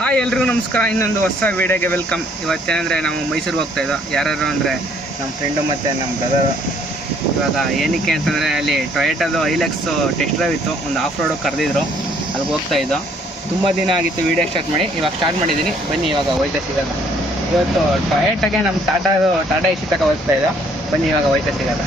Hi ಎಲ್ರಿಗೂ ನಮಸ್ಕಾರ. ಇನ್ನೊಂದು ಹೊಸ ವೀಡಿಯೋಗೆ ವೆಲ್ಕಮ್. ಇವತ್ತೇನೆಂದರೆ ನಾವು ಮೈಸೂರಿಗೆ ಹೋಗ್ತಾ ಇದ್ದೋ. ಯಾರು ಅಂದರೆ ನಮ್ಮ ಫ್ರೆಂಡು ಮತ್ತು ನಮ್ಮ ಬ್ರದರು. ಇವಾಗ ಏನಕ್ಕೆ ಅಂತಂದರೆ ಅಲ್ಲಿ ಟೊಯೋಟೋದು ಐಲೆಕ್ಸು ಟೆಸ್ಟ್ ಡ್ರೈವ್ ಇತ್ತು, ಒಂದು ಆಫ್ ರೋಡು ಕರೆದಿದ್ರು, ಅಲ್ಲಿಗೆ ಹೋಗ್ತಾ ಇದ್ದೋ. ತುಂಬ ದಿನ ಆಗಿತ್ತು ವೀಡಿಯೋ ಸ್ಟಾರ್ಟ್ ಮಾಡಿ, ಇವಾಗ ಸ್ಟಾರ್ಟ್ ಮಾಡಿದ್ದೀನಿ. ಬನ್ನಿ ಇವಾಗ ಹೋಯ್ತಾ ಸಿಗೋಣ. ಇವತ್ತು ಟೊಯೋಟೋಗೆ ನಮ್ಮ ಟಾಟಾ ಎಸಿ ತಗೋ ಹೋಗ್ತಾ ಇದ್ದೋ. ಬನ್ನಿ ಇವಾಗ ಹೋಯ್ತಾ ಸಿಗೋಣ.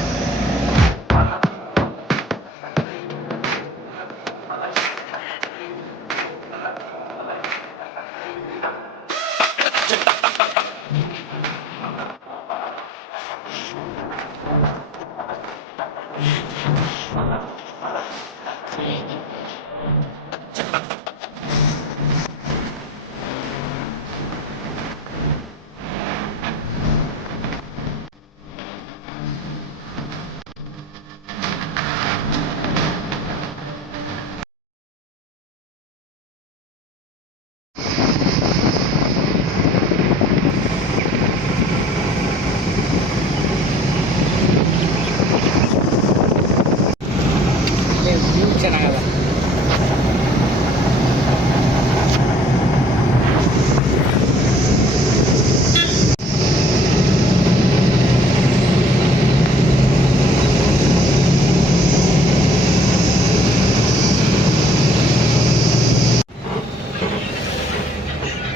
ಚೆನ್ನಾಗಲ್ಲ.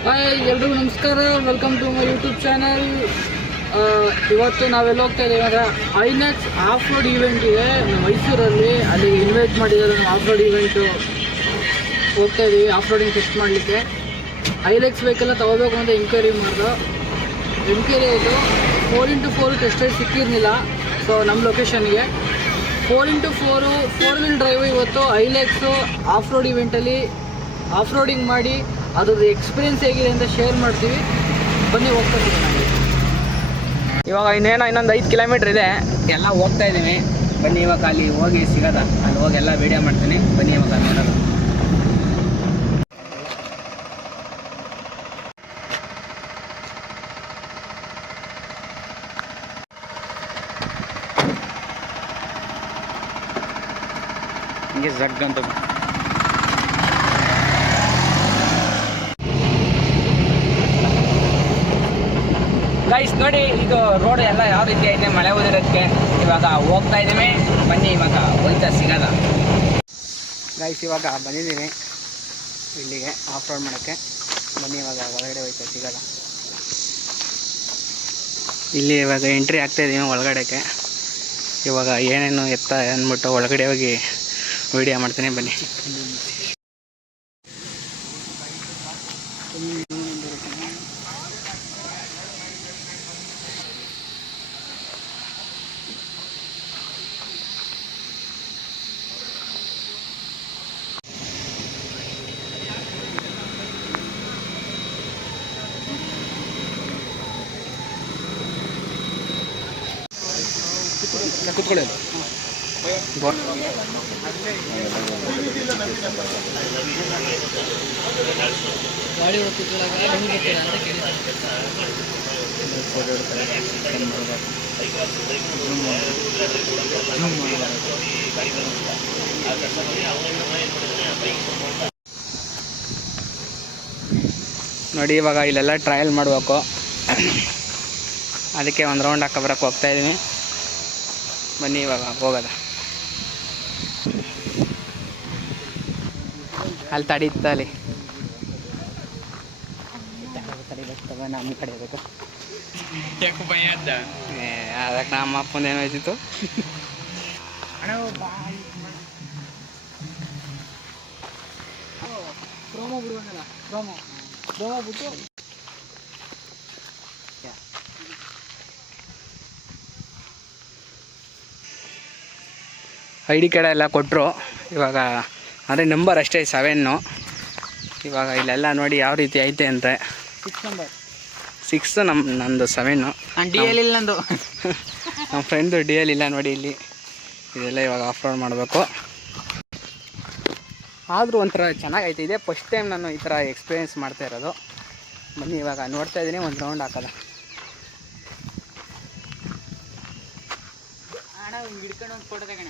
ಹಾಯ್ ಎಲ್ರಿಗೂ ನಮಸ್ಕಾರ, welcome to my YouTube channel. ಇವತ್ತು ನಾವೆಲ್ಲ ಹೋಗ್ತಾ ಇದ್ದೀವಿ ಅಂದರೆ ಐನೆಕ್ಸ್ ಆಫ್ ರೋಡ್ ಈವೆಂಟ್ ಇದೆ ಮೈಸೂರಲ್ಲಿ. ಅಲ್ಲಿ ಇನ್ವೈಟ್ ಮಾಡಿದ್ದಾರೆ. ನಾವು ಆಫ್ ರೋಡ್ ಈವೆಂಟು ಹೋಗ್ತಾ ಇದ್ದೀವಿ, ಆಫ್ ರೋಡಿಂಗ್ ಟೆಸ್ಟ್ ಮಾಡಲಿಕ್ಕೆ. ಐಲೆಕ್ಸ್ ವೆಹಿಕಲ್ನ ತೊಗೋಬೇಕು ಅಂತ ಎಂಕ್ವೈರಿ ಆಯಿತು. 4x4 ಟೆಸ್ಟ್ ರೈಡ್ ಸಿಕ್ಕಿರಲಿಲ್ಲ. ಸೊ ನಮ್ಮ ಲೊಕೇಶನ್ಗೆ 4x4 4 ವೀಲ್ ಡ್ರೈವ್ ಇವತ್ತು ಐಲೆಕ್ಸು ಆಫ್ ರೋಡ್ ಈವೆಂಟಲ್ಲಿ ಆಫ್ ರೋಡಿಂಗ್ ಮಾಡಿ ಅದ್ರದ್ದು ಎಕ್ಸ್ಪೀರಿಯೆನ್ಸ್ ಹೇಗಿದೆ ಅಂತ ಶೇರ್ ಮಾಡ್ತೀವಿ. ಬನ್ನಿ ಹೋಗ್ತಾ ಇದ್ದೀವಿ ನಾವು. ಇವಾಗ ಇನ್ನೊಂದು 5 ಕಿಲೋಮೀಟ್ರ್ ಇದೆ, ಎಲ್ಲ ಹೋಗ್ತಾ ಇದ್ದೀವಿ. ಬನ್ನಿ ಇವಾಗ ಅಲ್ಲಿ ಹೋಗಿ ಸಿಗೋದ, ಅಲ್ಲಿ ಹೋಗಿ ಎಲ್ಲ ವೀಡಿಯೋ ಮಾಡ್ತೀನಿ. ಬನ್ನಿ ಇವಾಗ ನೋಡೋದು. ಹಿಂಗೆ ಜಗ್ ಅಂತ ಗೈಸ್ ನೋಡಿ, ಇದು ರೋಡ್ ಎಲ್ಲ ಯಾವ ರೀತಿ ಐತೆ ಮಳೆ ಓದಿರೋದಕ್ಕೆ. ಇವಾಗ ಹೋಗ್ತಾ ಇದ್ದೀವಿ, ಬನ್ನಿ ಇವಾಗ ಹೋಯ್ತಾ ಸಿಗೋದ. ಗೈಸ್ ಇವಾಗ ಬಂದಿದ್ದೀನಿ ಇಲ್ಲಿಗೆ ಆಫ್ ರೋಡ್ ಮಾಡೋಕ್ಕೆ. ಬನ್ನಿ ಇವಾಗ ಒಳಗಡೆ ಹೋಯ್ತಾ ಸಿಗೋದ. ಇಲ್ಲಿ ಇವಾಗ ಎಂಟ್ರಿ ಆಗ್ತಾಯಿದ್ದೀವಿ ಒಳಗಡೆಗೆ. ಇವಾಗ ಏನೇನು ಎತ್ತ ಅಂದ್ಬಿಟ್ಟು ಒಳಗಡೆ ಹೋಗಿ ವೀಡಿಯೋ ಮಾಡ್ತೀನಿ. ಬನ್ನಿ. ಕೂತ್ಕೊಳ್ಳಿ. ಗಾಡಿ ಕೂತ್ಕೊಳ್ಳಾಗ ಹೆಂಗೆ ಅಂತ ಕೇಳಿದ್ದಾರೆ. ನೋಡಿ ಇವಾಗ ಇಲ್ಲೆಲ್ಲ ಟ್ರಯಲ್ ಮಾಡಬೇಕು, ಅದಕ್ಕೆ ಒಂದು ರೌಂಡ್ ಹಾಕೊಬರಕ್ಕೆ ಹೋಗ್ತಾ ಇದ್ದೀನಿ. ಬನ್ನಿ ಇವಾಗ ಹೋಗೋದ. ಅಲ್ಲಿ ತಡೀತಲ್ಲಿ ನಮ್ಮ ಕಡೆ ಬೇಕು. ಅದಕ್ಕೆ ನಮ್ಮ ಅಪ್ಪಂದು ಏನೋ ಹೋಯ್ತಿತ್ತು. ಪ್ರೋಮೋ ಬಿಡುವಂಗಲ್ಲ, ಪ್ರೋಮೋ ಬಿಟ್ಟು ID ಕಾರ್ಡ್ ಎಲ್ಲ ಕೊಟ್ಟರು. ಇವಾಗ ಅಂದರೆ ನಂಬರ್ ಅಷ್ಟೇ 7. ಇವಾಗ ಇಲ್ಲೆಲ್ಲ ನೋಡಿ ಯಾವ ರೀತಿ ಐತೆ ಅಂತ. 6 ನಂದು 7. DL ಇಲ್ಲ ನಂದು. ನಮ್ಮ ಫ್ರೆಂಡು DL ಇಲ್ಲ ನೋಡಿ. ಇಲ್ಲಿ ಇದೆಲ್ಲ ಇವಾಗ ಆಫ್ ರೋಡ್ ಮಾಡಬೇಕು. ಆದರೂ ಒಂಥರ ಚೆನ್ನಾಗೈತೆ. ಇದೆ ಫಸ್ಟ್ ಟೈಮ್ ನಾನು ಈ ಥರ ಎಕ್ಸ್ಪೀರಿಯೆನ್ಸ್ ಮಾಡ್ತಾ ಇರೋದು. ಬನ್ನಿ ಇವಾಗ ನೋಡ್ತಾ ಇದ್ದೀನಿ, ಒಂದು ರೌಂಡ್ ಹಾಕೋದ. ಹಿಡ್ಕೊಂಡು ಒಂದು ಫೋಟೋ ತಗೋಣ.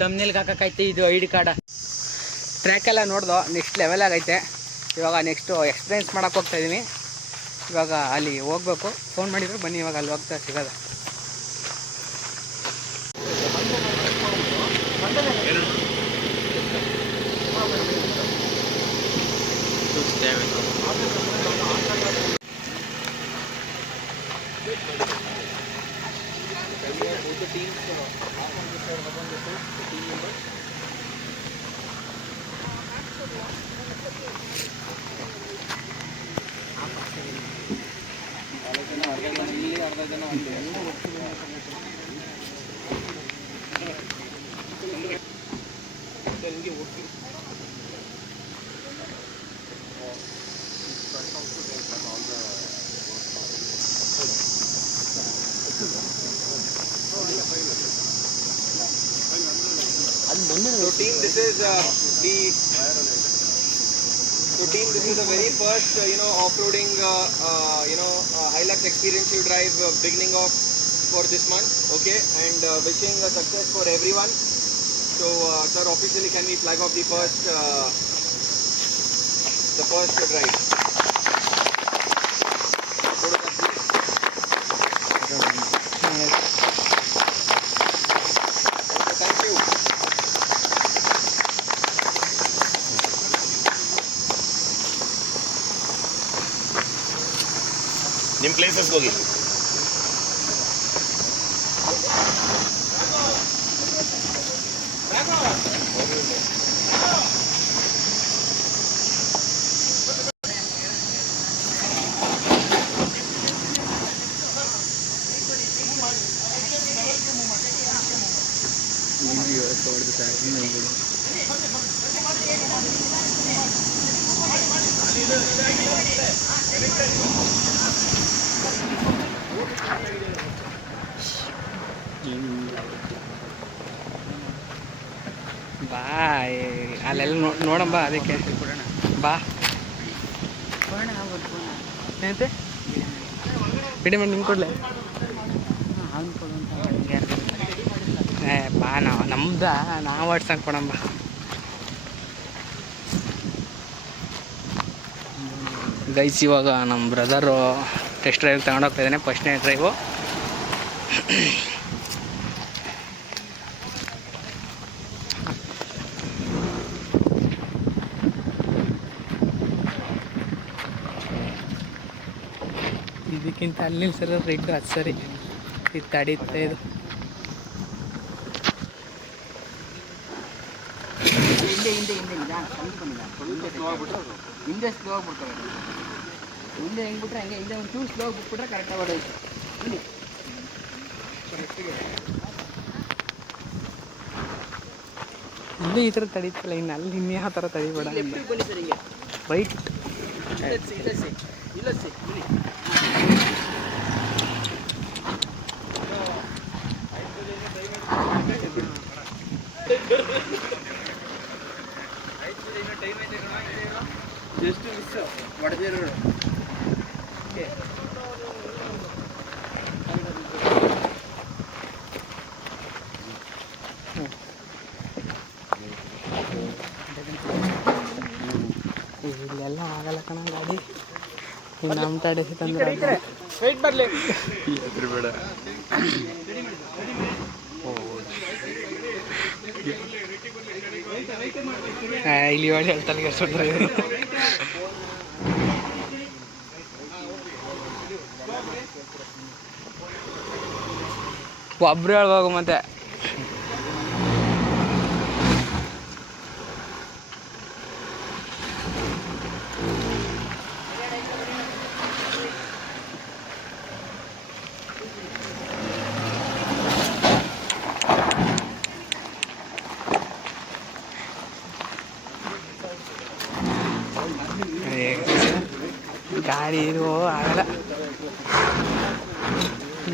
ತಮ್ಮನೇಲಿ ಹಾಕಕ್ಕೈತೆ ಇದು ID ಕಾರ್ಡ. ಟ್ರ್ಯಾಕೆಲ್ಲ ನೋಡ್ದೋ ನೆಕ್ಸ್ಟ್ ಲೆವೆಲ್ ಆಗೈತೆ. ಇವಾಗ ನೆಕ್ಸ್ಟು ಎಕ್ಸ್ಪೀರಿಯೆನ್ಸ್ ಮಾಡೋಕ್ಕೆ ಹೋಗ್ತಾಯಿದ್ದೀನಿ. ಇವಾಗ ಅಲ್ಲಿ ಹೋಗ್ಬೇಕು. ಫೋನ್ ಮಾಡಿದ್ರು ಬನ್ನಿ, ಇವಾಗ ಅಲ್ಲಿ ಹೋಗ್ತಾ ಸಿಗೋದು. So team, this is this is the very first off-roading Hilux experience you drive beginning of for this month, okay, and wishing success for everyone. So sir, officially can we flag off the first drive? Thank you. ನಿಮ್ಮ ಪ್ಲೇಸಸ್ಗೆ ಹೋಗಿ. ಬಾ ಅಲ್ಲೆಲ್ಲ ನೋಡಂಬ, ಅದಕ್ಕೆ ಬಾ. ಏನಂತೆ ಬಿಡಿ ಮಾಡಿ ನಿಂಗೆ ಕೊಡ್ಲೆ. ಬಾ, ನಮ್ದ ನಾವು ಆಡ್ಸಂಗೆ ಕೊಡಂಬ. ಗೈಸ್, ಇವಾಗ ನಮ್ಮ ಬ್ರದರು ಟೆಸ್ಟ್ ಡ್ರೈವ್ ತಗೊಂಡೋಗ್ತಾಯಿದ್ದಾನೆ. ಫಸ್ಟ್ನೇ ಡ್ರೈವು. ಇದಕ್ಕಿಂತ ಅಲ್ಲಿ ನಿಲ್ಸರ ರೆಡ್, ಅದು ಸರಿ. ಇದು ತಡೀತಾ ಇದು. ಹಿಂದೆ ಸ್ಲೋ ಆಗ್ಬಿಡ್ತಾರೆ. ಹಿಂದೆ ಹೆಂಗೆ ಬಿಟ್ರೆ ಹಂಗೆ, ಹಿಂದೆ ಒಂದು ಚೂರು ಸ್ಲೋ ಬಿಟ್ಬಿಟ್ರೆ ಕರೆಕ್ಟಾಗಿ ಹೊಡೆಯುತ್ತೆ. ಇಲ್ಲಿ ಈ ಥರ ತಡೀತಲ್ಲ, ಇನ್ನು ಅಲ್ಲಿ ಇನ್ಯಾವ ಥರ ತಡಿಬೇಡ. ರೈಟ್ ಜಸ್ಟ್ ಮಿಸ್ ಹೊಡೆದಿರೋ. ಇಲ್ಲೆಲ್ಲ ಆಗಲ್ಲ ಕಣ ಗಾಡಿ. ನಮ್ಮ ತಡೆಸಿ ತಂದ್ರೆ ವೆಯ್ಟ್ ಬರಲಿ ಬೇಡ. ಇಲ್ಲಿ ಹೇಳಿ ಹೇಳ್ತಾನೆ ಕೆಲ್ಸಡ್ರೆ. ಒಬ್ರು ಹೇಳ್ಬೇಕು ಮತ್ತೆ. ಗಾಡಿ ಇದು ಆಗಲ್ಲ.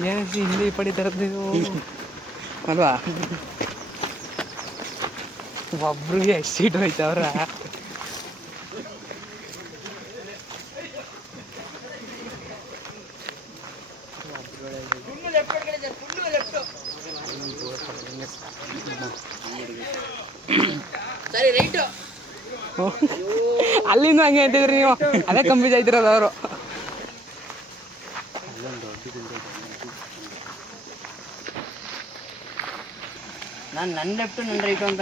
ಏನು ಹಿಂದೆ ಪಡಿ ತರದ್ದು ಅಲ್ವಾ? ಒಬ್ರಿಗೆ ಎಷ್ಟು ಸೀಟ್ ಹೋಯ್ತವ್ರ. ಸರಿ ರೈಟು ಅಲ್ಲಿಂದ ಹಂಗೆ ಅಂತಿದ್ರಿ ನೀವು, ಅದೇ ಕಂಪ್ಲೀಟ್ ಆಯ್ತಿರೋದು ಅವರು. ನಾನು ನನ್ನ ಲೆಫ್ಟ್ ನನ್ನ ರೈಟು ಅಂತ.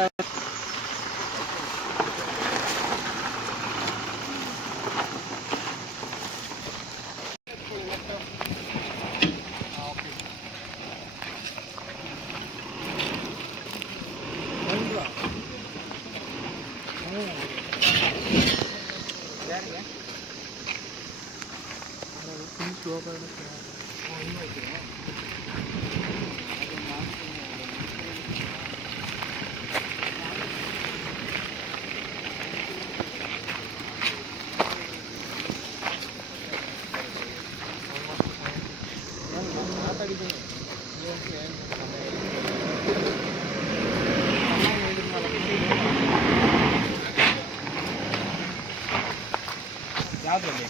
ಯಾವುದ್ರಲ್ಲಿ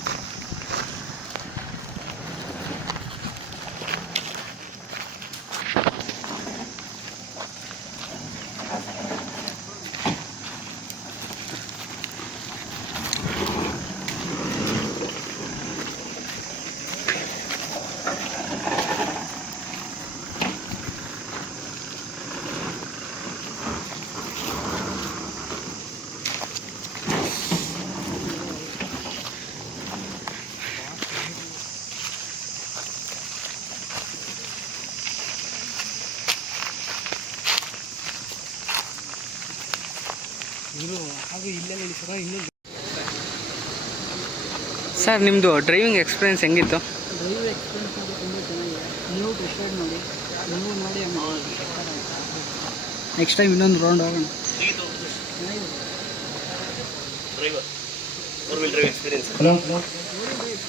ಸರ್ ನಿಮ್ಮದು ಡ್ರೈವಿಂಗ್ ಎಕ್ಸ್ಪೀರಿಯನ್ಸ್ ಹೆಂಗಿತ್ತು? ಡ್ರೈವ್ ಎಕ್ಸ್ಪೀರಿಯನ್ಸ್ ನೋಡಿ ತುಂಬ ಚೆನ್ನಾಗಿದೆ. ನೀವು ಟೆಸ್ಟ್ ರೈಡ್ ನೋಡಿ, ನೀವು ನೋಡಿ ನೆಕ್ಸ್ಟ್ ಟೈಮ್ ಇನ್ನೊಂದು ರೌಂಡ್ ಹೋಗೋಣ. Driver 4 wheel drive experience. Hello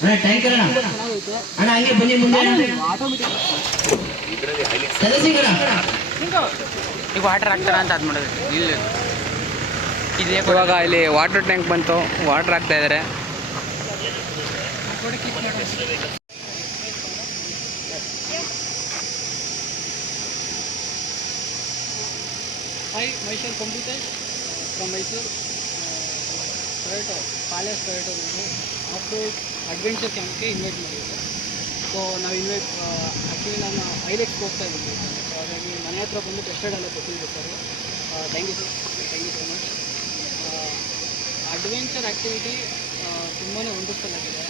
ಅಣ್ಣ ಟ್ಯಾಂಕರ್ ಅಣ್ಣ ಅಣ್ಣ ಹಂಗೆ ಬನ್ನಿ ಮುಂದೆ ಆಟೋಮೆಟಿಕ್ ಇದರಲ್ಲಿ ಹೈಲೈಟ್ಸ್ ಸದಸ್ಯಗಳ ಈಗ ವಾಟರ್ ಹಾಕ್ತಾರ ಅಂತ ಅದು ಮಾಡಿದ್ರೆ ಇಲ್ಲಿ ಇದೆ. ಇವಾಗ ಇಲ್ಲಿ ವಾಟರ್ ಟ್ಯಾಂಕ್ ಬಂತು, ವಾಟರ್ ಹಾಕ್ತಾ ಇದ್ದಾರೆ. Hi, myself Amritesh from Mysore. Toyota, Palace Toyota off road adventure ಕ್ಯಾಂಪ್ಗೆ ಇನ್ವೈಟ್ ಮಾಡಿದ್ದೆ. ಸೊ ನಾವು ಆ್ಯಕ್ಚುಲಿ ನಾನು ಐಲೆಕ್ಸ್ಗೆ ಹೋಗ್ತಾ ಇದ್ದೀನಿ. ಸೊ ಹಾಗಾಗಿ ಮನೆ ಹತ್ರ ಬಂದು ಟೆಸ್ಟ್ ರೈಡ್ ಎಲ್ಲ ಕೊಟ್ಟಿದ್ದೆ sir. Thank you sir, thank you so much. Adventure activity ತುಂಬಾ ವಂಡರ್ಫುಲ್ ಆಗಿದೆ.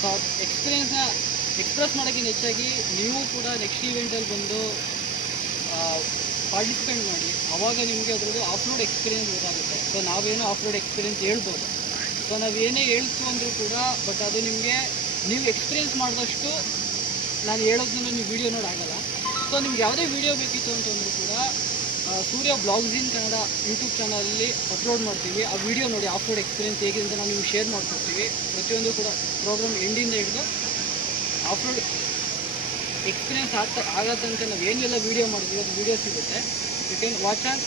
ಸೊ ಎಕ್ಸ್ಪೀರಿಯನ್ಸ್ನ ಎಕ್ಸ್ಪ್ರೆಸ್ ಮಾಡೋಕ್ಕಿಂತ ಹೆಚ್ಚಾಗಿ ನೀವು ಕೂಡ ನೆಕ್ಸ್ಟ್ ಈವೆಂಟಲ್ಲಿ ಬಂದು ಪಾರ್ಟಿಸಿಪೇಟ್ ಮಾಡಿ, ಆವಾಗ ನಿಮಗೆ ಅದರದ್ದು ಆಫ್-ರೋಡ್ ಎಕ್ಸ್ಪೀರಿಯೆನ್ಸ್ ಗೊತ್ತಾಗುತ್ತೆ. ಸೊ ನಾವೇನೋ ಆಫ್-ರೋಡ್ ಎಕ್ಸ್ಪೀರಿಯೆನ್ಸ್ ಹೇಳ್ಬೋದು, ಸೊ ನಾವೇನೇ ಹೇಳ್ತು ಅಂದರೂ ಕೂಡ ಬಟ್ ಅದು ನಿಮಗೆ ನೀವು ಎಕ್ಸ್ಪೀರಿಯೆನ್ಸ್ ಮಾಡಿದಷ್ಟು ನಾನು ಹೇಳೋದನ್ನ ನೀವು ವೀಡಿಯೋ ನೋಡೋಕ್ಕಾಗಲ್ಲ. ಸೊ ನಿಮ್ಗೆ ಯಾವುದೇ ವೀಡಿಯೋ ಬೇಕಿತ್ತು ಅಂತಂದರೂ ಕೂಡ ಸೂರ್ಯ ಬ್ಲಾಗ್ಸ್ ಇನ್ ಕನ್ನಡ ಯೂಟ್ಯೂಬ್ ಚಾನಲಲ್ಲಿ ಅಪ್ಲೋಡ್ ಮಾಡ್ತೀವಿ. ಆ ವಿಡಿಯೋ ನೋಡಿ ಆಫ್-ರೋಡ್ ಎಕ್ಸ್ಪೀರಿಯೆನ್ಸ್ ಹೇಗೆ ಅಂತ ನಾವು ನಿಮ್ಗೆ ಶೇರ್ ಮಾಡ್ಕೊಡ್ತೀವಿ. ಪ್ರತಿಯೊಂದು ಕೂಡ ಪ್ರೋಗ್ರಾಮ್ ಎಂಡಿಂದ ಹಿಡಿದು ಆಫ್-ರೋಡ್ ಎಕ್ಸ್ಪೀರಿಯೆನ್ಸ್ ಆಗೋ ತನಕ ನಾವು ಏನೆಲ್ಲ ವೀಡಿಯೋ ಮಾಡಿದ್ವಿ ಅದು ವೀಡಿಯೋ ಸಿಗುತ್ತೆ. You can watch on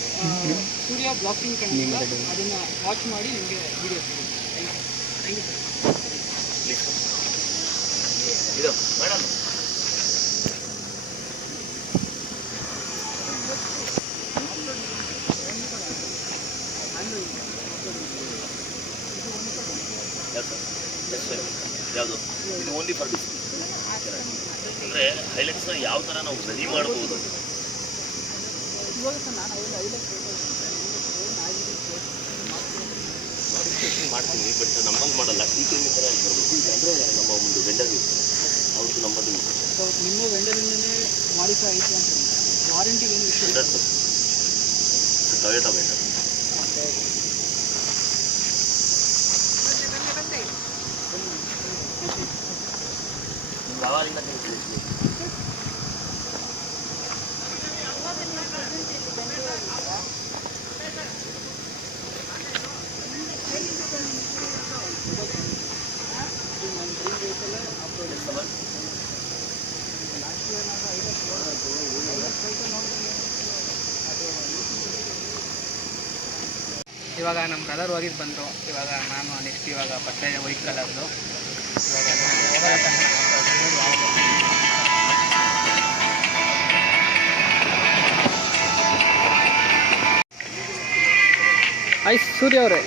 Surya blogging Kannada, ಅದನ್ನು ವಾಚ್ ಮಾಡಿ ನಿಮಗೆ ವೀಡಿಯೋ ಸಿಗುತ್ತೆ. Thank you sir. ಇದು ಮೇಡಮ್ ಯಾವುದು ಇದು ಓನ್ಲಿ ಫಾರ್ ಡಿಸ್ಪ್ಲೇ ಅಂದರೆ ಹೈಲೈಟ್ಸ್ನ ಯಾವ ಥರ ನಾವು ರೆಡಿ ಮಾಡ್ಬೋದು. ಇವಾಗ ಸರ್ ನಾನು ಮಾಡಿಫಿಕೇಶನ್ ಮಾಡ್ತೀವಿ, ಬಟ್ ನಮ್ಮಲ್ಲಿ ಮಾಡಲ್ಲ. ಟಿ ಕೆ ಥರ ಬರಬೇಕು. ಅಂದರೆ ನಮ್ಮ ಒಂದು ವೆಂಡರ್ ಇರುತ್ತೆ, ಅವ್ರದ್ದು ನಮ್ಮದು ಇರುತ್ತೆ. ಸೊ ನಿಮ್ಮ ವೆಂಡರಿಂದನೇ ಮಾಡಿಫೈ ಆಯಿತು ಅಂತಂದರೆ ವಾರಂಟಿಗೆ ಏನು ವಿಷಯ 100% ಟೊಯೋಟಾ ವೆಂಡರ್. ಯಾವಾಗಿಂದ ಇವಾಗ ನಮ್ಮ ಬ್ರದರ್ ಹೋಗಿದ್ದು ಬಂದರು. ಇವಾಗ ನಾನು ನೆಕ್ಸ್ಟ್ ಇವಾಗ ಬರ್ತಾ ಇದೆ ವೈಟ್ ಕಲರ್ದು. ಇವಾಗ ಐ ಸೂರ್ಯ ಅವರೇ,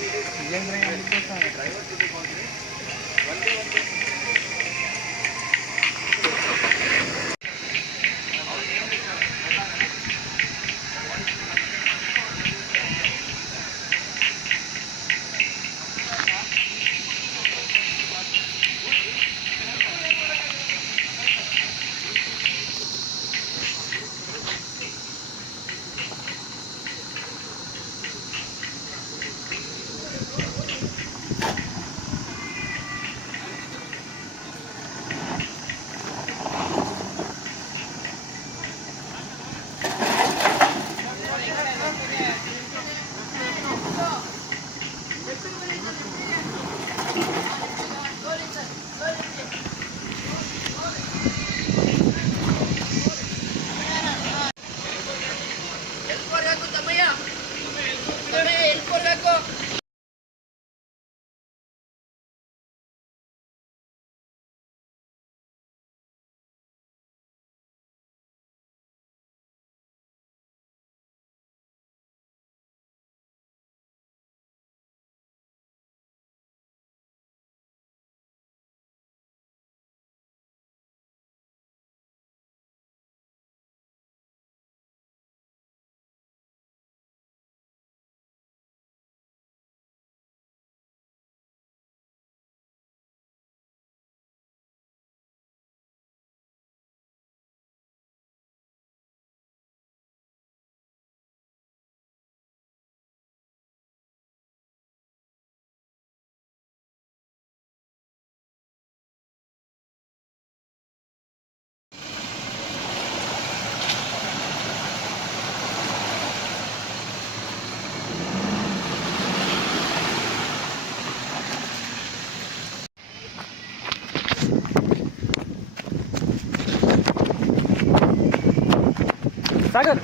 ಸಾಗರ್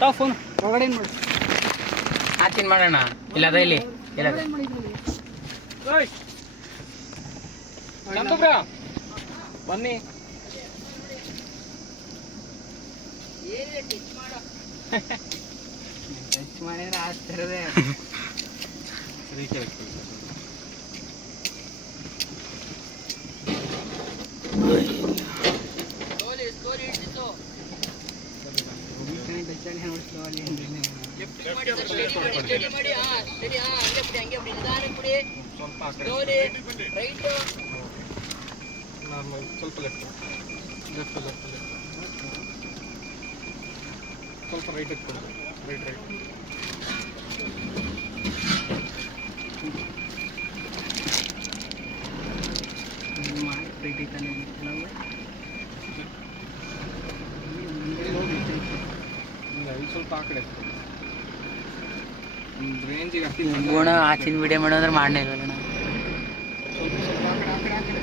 ತಾವು ಫೋನ್ ಒಳಗಡೆ ಏನು ಮಾಡಿ ಆಚಿನ್ ಮಾಡೋಣ ಇಲ್ಲ ಅದ ಇಲ್ಲಿ ಇಲ್ಲ ಬನ್ನಿ. ಟಚ್ ಮಾಡಿದ್ರೆ ಆಗ್ತಿರೋದೇ. ಸ್ವಲ್ಪ ಲೆಫ್ಟ್ ಸ್ವಲ್ಪ ರೈಟ್ ಎತ್ಕೊಂಡು ರೈಟ್ ಪ್ರೀತಿ ತಾನೇ ಸ್ವಲ್ಪ ಆ ಕಡೆ ಒಂದು ರೇಂಜಿಗೆ ಗುಣ ಆಚಿನ ವಿಡಿಯೋ ಮಾಡೋದ್ರೆ ಮಾಡಲೇ ಇಲ್ವಲ್ಲ ನಾವು. ಸ್ವಲ್ಪ ಸ್ವಲ್ಪ ಆ ಕಡೆ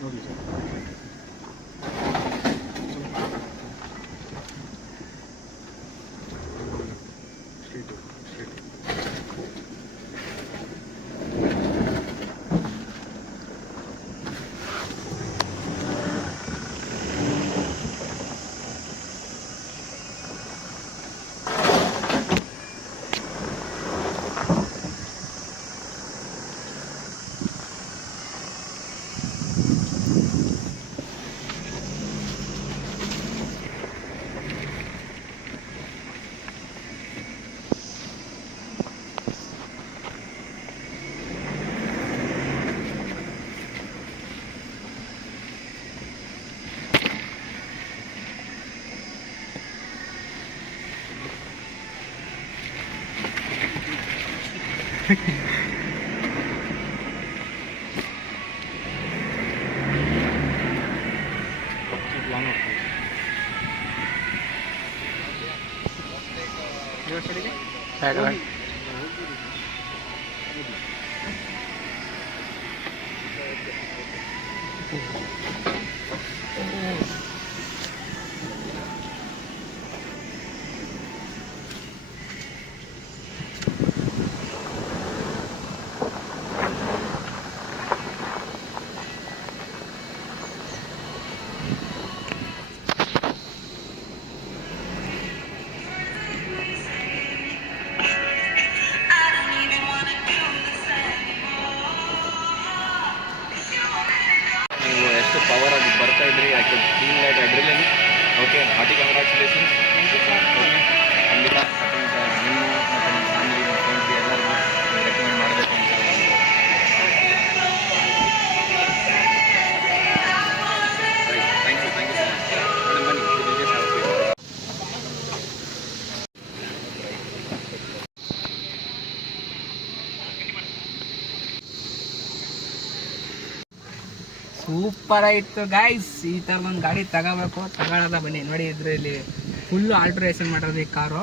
ನೋಡಿ ಸರ್. ಲಾಂಗ್ ನೀವು ಎಷ್ಟು ಪವರ್ ಆಗಿ ಬರ್ತಾ ಇದ್ರಿ I can feel that adrenaline. Okay, hearty congratulations. Okay, ಖಂಡಿತ ನಿಮ್ಮ ಮತ್ತು ನಿಮ್ಮ ಫ್ಯಾಮಿಲಿ ನಿಮ್ಮ ಫ್ರೆಂಡ್ಸ್ಗೆ ಎಲ್ಲರಿಗೂ ರೆಕಮೆಂಡ್ ಮಾಡಬೇಕು ಅಂತ ಒಂದು thank you so much. Madam ಬನ್ನಿ, ವಿಜಯ್ ಸಾವರ್ಕರ್. ಸೂಪರ್ ಆಯಿತು ಗಾಯ್ಸ್. ಈ ಥರದೊಂದು ಗಾಡಿ ತಗೊಳ್ಳೋದ ಬನ್ನಿ. ನೋಡಿ ಇದರಲ್ಲಿ ಫುಲ್ಲು ಆಲ್ಟ್ರೇಷನ್ ಮಾಡೋದು ಈ ಕಾರು.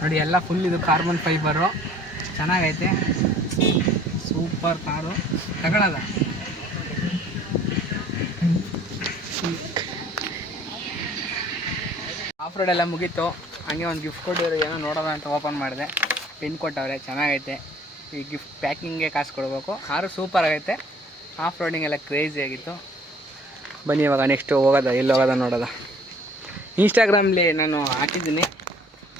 ನೋಡಿ ಎಲ್ಲ ಫುಲ್ ಇದು ಕಾರ್ಬನ್ ಫೈಬರು, ಚೆನ್ನಾಗೈತೆ. ಸೂಪರ್ ಕಾರು, ತಗೊಳ್ಳೋದ. ಆಫ್ ರೋಡ್ ಎಲ್ಲ ಮುಗೀತು. ಹಂಗೆ ಒಂದು ಗಿಫ್ಟ್ ಕೊಟ್ಟಿದ್ರು, ಏನೋ ನೋಡೋಣ ಅಂತ ಓಪನ್ ಮಾಡಿದೆ. ಪಿನ್ ಕೊಟ್ಟವ್ರೆ, ಚೆನ್ನಾಗೈತೆ. ಈ ಗಿಫ್ಟ್ ಪ್ಯಾಕಿಂಗ್ಗೆ ಕಾಸು ಕೊಡಬೇಕು. ಕಾರು ಸೂಪರ್ ಆಗೈತೆ. ಆಫ್ ರೋಡಿಂಗ್ ಎಲ್ಲ ಕ್ರೇಜಿ ಆಗಿತ್ತು. ಬನ್ನಿ ಇವಾಗ ನೆಕ್ಸ್ಟು ಹೋಗೋದ, ಎಲ್ಲಿ ಹೋಗೋದ ನೋಡೋದ. ಇನ್ಸ್ಟಾಗ್ರಾಮ್ಲಿ ನಾನು ಹಾಕಿದ್ದೀನಿ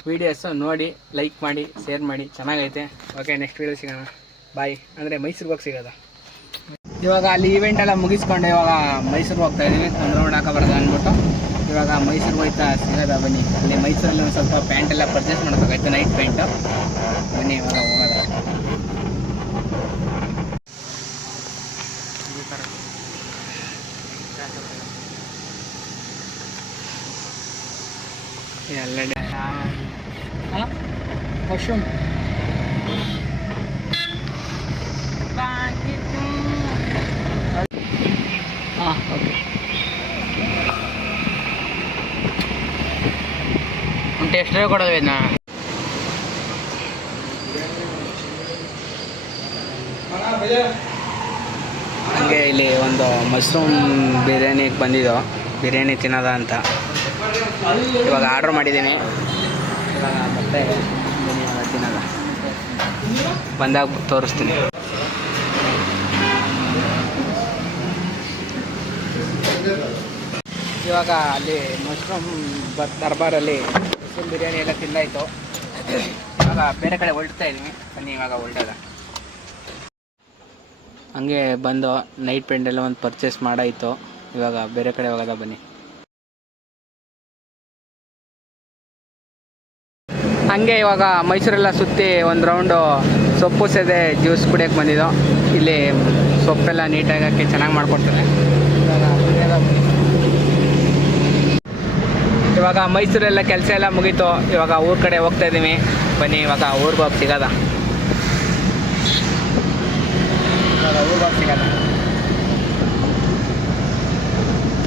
ವೀಡಿಯೋಸು, ನೋಡಿ ಲೈಕ್ ಮಾಡಿ ಶೇರ್ ಮಾಡಿ, ಚೆನ್ನಾಗೈತೆ. ಓಕೆ, ನೆಕ್ಸ್ಟ್ ವೀಡಿಯೋ ಸಿಗೋಣ. ಬಾಯ್. ಅಂದರೆ ಮೈಸೂರಿಗೆ ಹೋಗಿ ಸಿಗೋದ. ಇವಾಗ ಅಲ್ಲಿ ಈವೆಂಟ್ ಎಲ್ಲ ಮುಗಿಸ್ಕೊಂಡು ಇವಾಗ ಮೈಸೂರಿಗೆ ಹೋಗ್ತಾಯಿದ್ದೀವಿ. ಒಂದು ರೌಂಡ್ ಹಾಕೋಬಾರ್ದು ಅಂದ್ಬಿಟ್ಟು ಇವಾಗ ಮೈಸೂರಿಗೆ ಹೋಗ್ತಾ ಸಿಗೋದ. ಬನ್ನಿ, ಅಲ್ಲಿ ಮೈಸೂರಲ್ಲಿ ಒಂದು ಸ್ವಲ್ಪ ಪ್ಯಾಂಟ್ ಎಲ್ಲ ಪರ್ಚೇಸ್ ಮಾಡೋಕ್ಕಾಗೈತೆ, ನೈಟ್ ಪ್ಯಾಂಟು. ಬನ್ನಿ ಇವಾಗ ಹೋಗೋದ. ಎಲ್ಲೆಡೆ ಮಶ್ರೂಮ್ ಹಾಂ, ಓಕೆ. ಟೇಸ್ಟೇ ಕೊಡೋದು ಇದನ್ನ. ಹಂಗೆ ಇಲ್ಲಿ ಒಂದು ಮಶ್ರೂಮ್ ಬಿರಿಯಾನಿಗೆ ಬಂದಿದ್ದು, ಬಿರಿಯಾನಿ ತಿನ್ನೋದ ಅಂತ. ಇವಾಗ ಆರ್ಡ್ರ್ ಮಾಡಿದ್ದೀನಿ. ಇವಾಗ ಮತ್ತೆ ತಿನ್ನೋದ ಬಂದಾಗ ತೋರಿಸ್ತೀನಿ. ಇವಾಗ ಅಲ್ಲಿ ಮಶ್ರೂಮ್ ದರ್ಬಾರಲ್ಲಿ ಮಶ್ರೂಮ್ ಬಿರಿಯಾನಿ ಎಲ್ಲ ತಿಂದಾಯಿತು. ಇವಾಗ ಬೇರೆ ಕಡೆ ಹೊರಡ್ತಾ ಇದ್ದೀನಿ. ಬನ್ನಿ ಇವಾಗ ಹೊರಡೋದ. ಹಂಗೆ ಬಂದು ನೈಟ್ ಪ್ಯಾಂಟ್ ಎಲ್ಲ ಒಂದು ಪರ್ಚೇಸ್ ಮಾಡಾಯಿತು. ಇವಾಗ ಬೇರೆ ಕಡೆ ಹೋಗೋದ. ಬನ್ನಿ. ಹಂಗೆ ಇವಾಗ ಮೈಸೂರೆಲ್ಲ ಸುತ್ತಿ ಒಂದು ರೌಂಡು ಸೊಪ್ಪು ಸೇದೆ ಜ್ಯೂಸ್ ಕುಡಿಯೋಕ್ಕೆ ಬಂದಿದ್ದು. ಇಲ್ಲಿ ಸೊಪ್ಪೆಲ್ಲ ನೀಟಾಗಿ ಹಾಕಿ ಚೆನ್ನಾಗಿ ಮಾಡಿಕೊಡ್ತಾರೆ. ಇವಾಗ ಮೈಸೂರೆಲ್ಲ ಕೆಲಸ ಎಲ್ಲ ಮುಗೀತು. ಇವಾಗ ಊರ ಕಡೆ ಹೋಗ್ತಾ ಇದ್ದೀವಿ. ಬನ್ನಿ ಇವಾಗ ಊರಿಗೆ ಹೋಗಿ ಸಿಗೋದ.